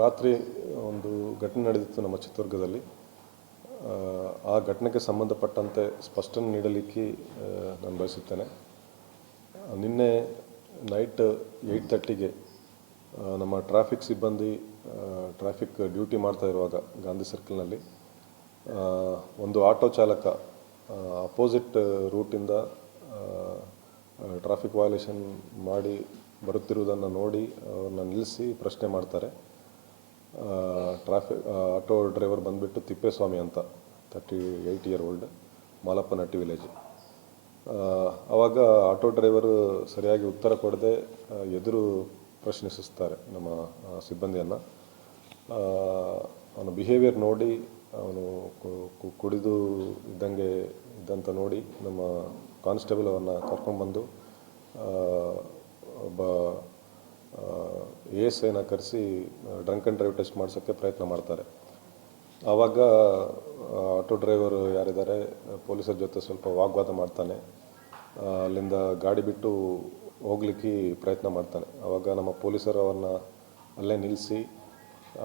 ರಾತ್ರಿ ಒಂದು ಘಟನೆ ನಡೆದಿತ್ತು ನಮ್ಮ ಚಿತ್ರದುರ್ಗದಲ್ಲಿ. ಆ, ಘಟನೆಗೆ ಸಂಬಂಧಪಟ್ಟಂತೆ ಸ್ಪಷ್ಟನೆ ನೀಡಲಿಕ್ಕೆ ನಾನು ಬಯಸುತ್ತೇನೆ. ನಿನ್ನೆ ನೈಟ್ ಏಯ್ಟ್ ತರ್ಟಿಗೆ ನಮ್ಮ ಟ್ರಾಫಿಕ್ ಸಿಬ್ಬಂದಿ ಟ್ರಾಫಿಕ್ ಡ್ಯೂಟಿ ಮಾಡ್ತಾ ಇರುವಾಗ ಗಾಂಧಿ ಸರ್ಕಲ್ನಲ್ಲಿ ಒಂದು ಆಟೋ ಚಾಲಕ ಅಪೋಸಿಟ್ ರೂಟಿಂದ ಟ್ರಾಫಿಕ್ ವಯೋಲೇಷನ್ ಮಾಡಿ ಬರುತ್ತಿರುವುದನ್ನು ನೋಡಿ ಅವ್ರನ್ನ ನಿಲ್ಲಿಸಿ ಪ್ರಶ್ನೆ ಮಾಡ್ತಾರೆ. ಟ್ರಾಫಿಕ್ ಆಟೋ ಡ್ರೈವರ್ ಬಂದುಬಿಟ್ಟು ತಿಪ್ಪೇಸ್ವಾಮಿ ಅಂತ thirty eight year old Malappanatti village ಆವಾಗ ಆಟೋ ಡ್ರೈವರು ಸರಿಯಾಗಿ ಉತ್ತರ ಕೊಡದೆ ಎದುರು ಪ್ರಶ್ನಿಸುತ್ತಾರೆ ನಮ್ಮ ಸಿಬ್ಬಂದಿಯನ್ನು. ಅವನ ಬಿಹೇವಿಯರ್ ನೋಡಿ, ಅವನು ಕುಡಿದು ಇದ್ದಂಗೆ ಇದ್ದಂತ ನೋಡಿ ನಮ್ಮ ಕಾನ್ಸ್ಟೇಬಲ್ ಅವನ್ನ ಕರ್ಕೊಂಡ್ಬಂದು ಒಬ್ಬ ಎಸ್ ಐನ ಕರೆಸಿ ಡ್ರಂಕ್ ಆ್ಯಂಡ್ ಡ್ರೈವ್ ಟೆಸ್ಟ್ ಮಾಡಿಸೋಕ್ಕೆ ಪ್ರಯತ್ನ ಮಾಡ್ತಾರೆ. ಆವಾಗ ಆಟೋ ಡ್ರೈವರ್ ಯಾರಿದ್ದಾರೆ, ಪೊಲೀಸರ ಜೊತೆ ಸ್ವಲ್ಪ ವಾಗ್ವಾದ ಮಾಡ್ತಾನೆ. ಅಲ್ಲಿಂದ ಗಾಡಿ ಬಿಟ್ಟು ಹೋಗ್ಲಿಕ್ಕೆ ಪ್ರಯತ್ನ ಮಾಡ್ತಾನೆ. ಆವಾಗ ನಮ್ಮ ಪೊಲೀಸರು ಅವನ್ನ ಅಲ್ಲೇ ನಿಲ್ಲಿಸಿ,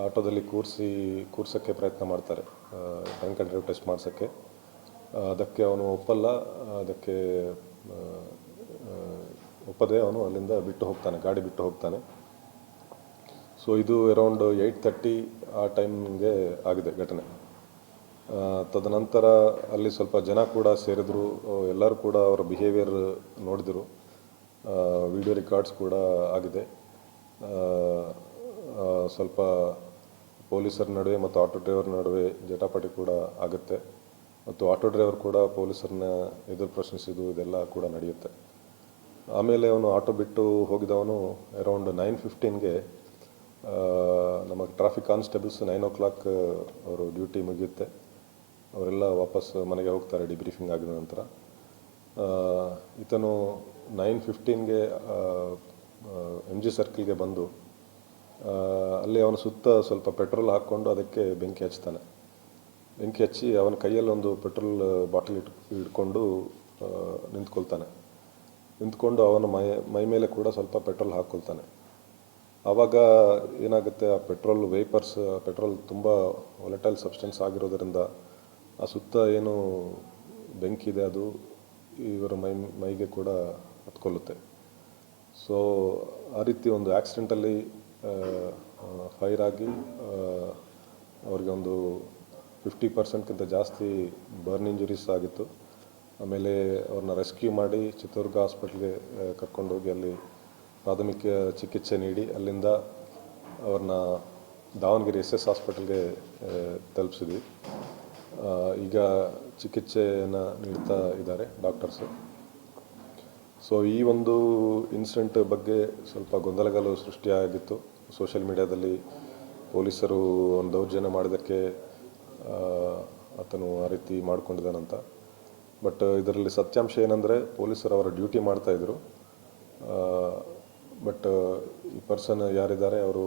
ಆಟೋದಲ್ಲಿ ಕೂರಿಸಿ, ಕೂರ್ಸೋಕ್ಕೆ ಪ್ರಯತ್ನ ಮಾಡ್ತಾರೆ ಡ್ರಂಕ್ ಆ್ಯಂಡ್ ಡ್ರೈವ್ ಟೆಸ್ಟ್ ಮಾಡಿಸೋಕ್ಕೆ. ಅದಕ್ಕೆ ಅವನು ಒಪ್ಪಲ್ಲ, ಅದಕ್ಕೆ ಒಪ್ಪದೆ ಅವನು ಅಲ್ಲಿಂದ ಬಿಟ್ಟು ಹೋಗ್ತಾನೆ, ಗಾಡಿ ಬಿಟ್ಟು ಹೋಗ್ತಾನೆ. ಸೊ ಇದು ಅರೌಂಡ್ ಏಯ್ಟ್ ತರ್ಟಿ ಆ ಟೈಮ್ಗೆ ಆಗಿದೆ ಘಟನೆ. ತದನಂತರ ಅಲ್ಲಿ ಸ್ವಲ್ಪ ಜನ ಕೂಡ ಸೇರಿದ್ರು. ಎಲ್ಲರೂ ಕೂಡ ಅವರ ಬಿಹೇವಿಯರ್ ನೋಡಿದರು. ವಿಡಿಯೋ ರೆಕಾರ್ಡ್ಸ್ ಕೂಡ ಆಗಿದೆ. ಸ್ವಲ್ಪ ಪೊಲೀಸರ ನಡುವೆ ಮತ್ತು ಆಟೋ ಡ್ರೈವರ್ ನಡುವೆ ಜಟಾಪಟಿ ಕೂಡ ಆಗುತ್ತೆ. ಮತ್ತು ಆಟೋ ಡ್ರೈವರ್ ಕೂಡ ಪೊಲೀಸರನ್ನ ಎದುರು ಪ್ರಶ್ನಿಸಿದ್ದು ಇದೆಲ್ಲ ಕೂಡ ನಡೆಯುತ್ತೆ. ಆಮೇಲೆ ಅವನು ಆಟೋ ಬಿಟ್ಟು ಹೋಗಿದವನು ಅರೌಂಡ್ ನೈನ್ ಫಿಫ್ಟೀನ್ಗೆ ನಮ್ಮ traffic constables nine o'clock ಅವರು ಡ್ಯೂಟಿ ಮುಗಿಯುತ್ತೆ. ಅವರೆಲ್ಲ ವಾಪಸ್ ಮನೆಗೆ ಹೋಗ್ತಾರೆ ಡಿಬ್ರೀಫಿಂಗ್ ಆಗಿದ ನಂತರ. ಈತನು ನೈನ್ ಫಿಫ್ಟೀನ್ಗೆ ಎಂ ಜಿ ಸರ್ಕಲ್ಗೆ ಬಂದು ಅಲ್ಲಿ ಅವನ ಸುತ್ತ ಸ್ವಲ್ಪ ಪೆಟ್ರೋಲ್ ಹಾಕ್ಕೊಂಡು ಅದಕ್ಕೆ ಬೆಂಕಿ ಹಚ್ತಾನೆ. ಬೆಂಕಿ ಹಚ್ಚಿ ಅವನ ಕೈಯಲ್ಲಿ ಒಂದು ಪೆಟ್ರೋಲ್ ಬಾಟಲ್ ಇಟ್, ಇಟ್ಕೊಂಡು ನಿಂತ್ಕೊಳ್ತಾನೆ. ನಿಂತ್ಕೊಂಡು ಅವನ ಮೈ ಮೈ ಮೇಲೆ ಕೂಡ ಸ್ವಲ್ಪ ಪೆಟ್ರೋಲ್ ಹಾಕ್ಕೊಳ್ತಾನೆ. ಆವಾಗ ಏನಾಗುತ್ತೆ, ಆ ಪೆಟ್ರೋಲ್ ವೇಪರ್ಸ್ ಪೆಟ್ರೋಲ್ ತುಂಬ ಒಲೆಟೈಲ್ ಸಬ್ಸ್ಟೆನ್ಸ್ ಆಗಿರೋದರಿಂದ ಆ ಸುತ್ತ ಏನು ಬೆಂಕಿ ಇದೆ ಅದು ಇವರ ಮೈ, ಮೈಗೆ ಕೂಡ ಹತ್ಕೊಳ್ಳುತ್ತೆ. ಸೊ ಆ ರೀತಿ ಒಂದು ಆಕ್ಸಿಡೆಂಟಲ್ಲಿ ಫೈರ್ ಆಗಿ ಅವ್ರಿಗೆ ಒಂದು ಫಿಫ್ಟಿ ಪರ್ಸೆಂಟ್ಗಿಂತ ಜಾಸ್ತಿ ಬರ್ನ್ ಇಂಜುರೀಸ್ ಆಗಿತ್ತು. ಆಮೇಲೆ ಅವ್ರನ್ನ ರೆಸ್ಕ್ಯೂ ಮಾಡಿ ಚಿತ್ರದುರ್ಗ ಹಾಸ್ಪಿಟ್ಲ್ಗೆ ಕರ್ಕೊಂಡೋಗಿ ಅಲ್ಲಿ ಪ್ರಾಥಮಿಕ ಚಿಕಿತ್ಸೆ ನೀಡಿ ಅಲ್ಲಿಂದ ಅವ್ರನ್ನ ದಾವಣಗೆರೆ ಎಸ್ ಎಸ್ ಹಾಸ್ಪಿಟಲ್ಗೆ ತಲುಪಿಸಿದ್ವಿ. ಈಗ ಚಿಕಿತ್ಸೆಯನ್ನು ನೀಡ್ತಾ ಇದ್ದಾರೆ ಡಾಕ್ಟರ್ಸು. ಸೊ, ಈ ಒಂದು ಇನ್ಸಿಡೆಂಟ್ ಬಗ್ಗೆ ಸ್ವಲ್ಪ ಗೊಂದಲಗಳು ಸೃಷ್ಟಿಯಾಗಿತ್ತು. ಸೋಷಿಯಲ್ ಮೀಡಿಯಾದಲ್ಲಿ ಪೊಲೀಸರು ಒಂದು ದೌರ್ಜನ್ಯ ಮಾಡಿದ್ದಕ್ಕೆ ಆತನು ಆ ರೀತಿ ಮಾಡಿಕೊಂಡಿದ್ದಾನಂತ. ಬಟ್ ಇದರಲ್ಲಿ ಸತ್ಯಾಂಶ ಏನಂದರೆ ಪೊಲೀಸರು ಅವರ ಡ್ಯೂಟಿ ಮಾಡ್ತಾಯಿದ್ರು ಬಟ್ ಈ ಪರ್ಸನ್ ಯಾರಿದ್ದಾರೆ ಅವರು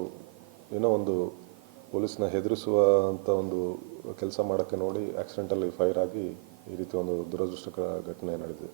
ಏನೋ ಒಂದು ಪೊಲೀಸ್ನ ಹೆದರಿಸುವ ಅಂತ ಒಂದು ಕೆಲಸ ಮಾಡೋಕ್ಕೆ ನೋಡಿ ಆಕ್ಸಿಡೆಂಟಲ್ಲಿ ಫೈರ್ ಆಗಿ ಈ ರೀತಿ ಒಂದು ದುರದೃಷ್ಟಕರ ಘಟನೆ ನಡೆದಿದೆ.